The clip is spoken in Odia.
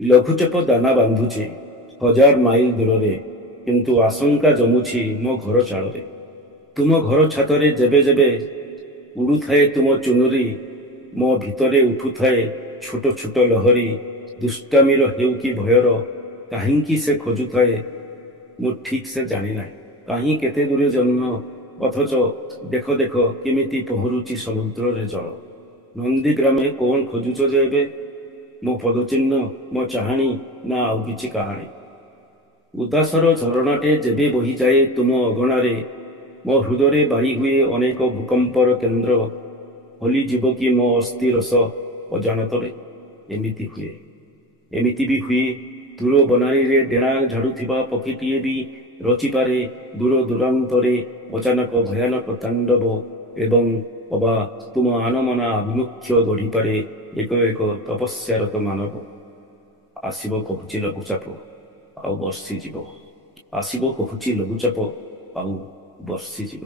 ଲଘୁଚାପ ଦାନା ବାନ୍ଧୁଛି ହଜାର ମାଇଲ ଦୂରରେ, କିନ୍ତୁ ଆଶଙ୍କା ଜମୁଛି ମୋ ଘର ଚାଳରେ। ତୁମ ଘର ଛାତରେ ଯେବେ ଯେବେ ଉଡ଼ୁଥାଏ ତୁମ ଚୁନୁରି, ମୋ ଭିତରେ ଉଠୁଥାଏ ଛୋଟ ଛୋଟ ଲହରୀ। ଦୁଷ୍ଟାମିର ହେଉ କି ଭୟର, କାହିଁକି ସେ ଖୋଜୁଥାଏ ମୁଁ ଠିକ୍ ସେ ଜାଣିନାହିଁ। କାହିଁ କେତେ ଦୂରେ ଜନ୍ମ, ଅଥଚ ଦେଖ ଦେଖ କେମିତି ପହଁରୁଛି ସମୁଦ୍ରରେ ଜଳ। ନନ୍ଦୀଗ୍ରାମେ କ'ଣ ଖୋଜୁଛ ଯେ ଏବେ? ମୋ ପଦଚିହ୍ନ, ମୋ ଚାହାଣୀ, ନା ଆଉ କିଛି କାହାଣୀ? ଉଦାସର ଝରଣାଟେ ଯେବେ ବହିଯାଏ ତୁମ ଅଗଣାରେ, ମୋ ହୃଦୟରେ ବାରି ହୁଏ ଅନେକ ଭୂକମ୍ପର କେନ୍ଦ୍ର। ହଲିଯିବ କି ମୋ ଅସ୍ଥି ରସ ଅଜାଣତରେ? ଏମିତି ହୁଏ, ଏମିତି ବି ହୁଏ। ଦୂର ବନାନୀରେ ଡେଣା ଝାଡ଼ୁଥିବା ପକ୍ଷୀଟିଏ ବି ରଚିପାରେ ଦୂର ଦୂରାନ୍ତରେ ଅଚାନକ ଭୟାନକ ତାଣ୍ଡବ, ଏବଂ ଅବା ତୁମ ଆନମନା ଆଭିମୁଖ୍ୟ ଗଢ଼ିପାରେ ଏକ ଏକ ତପସ୍ୟାରତ ମାନବ। ଆସିବ କହୁଛି ଲଘୁଚାପ, ଆଉ ବର୍ଷିଯିବ। ଆସିବ କହୁଛି ଲଘୁଚାପ, ଆଉ ବର୍ଷିଯିବ।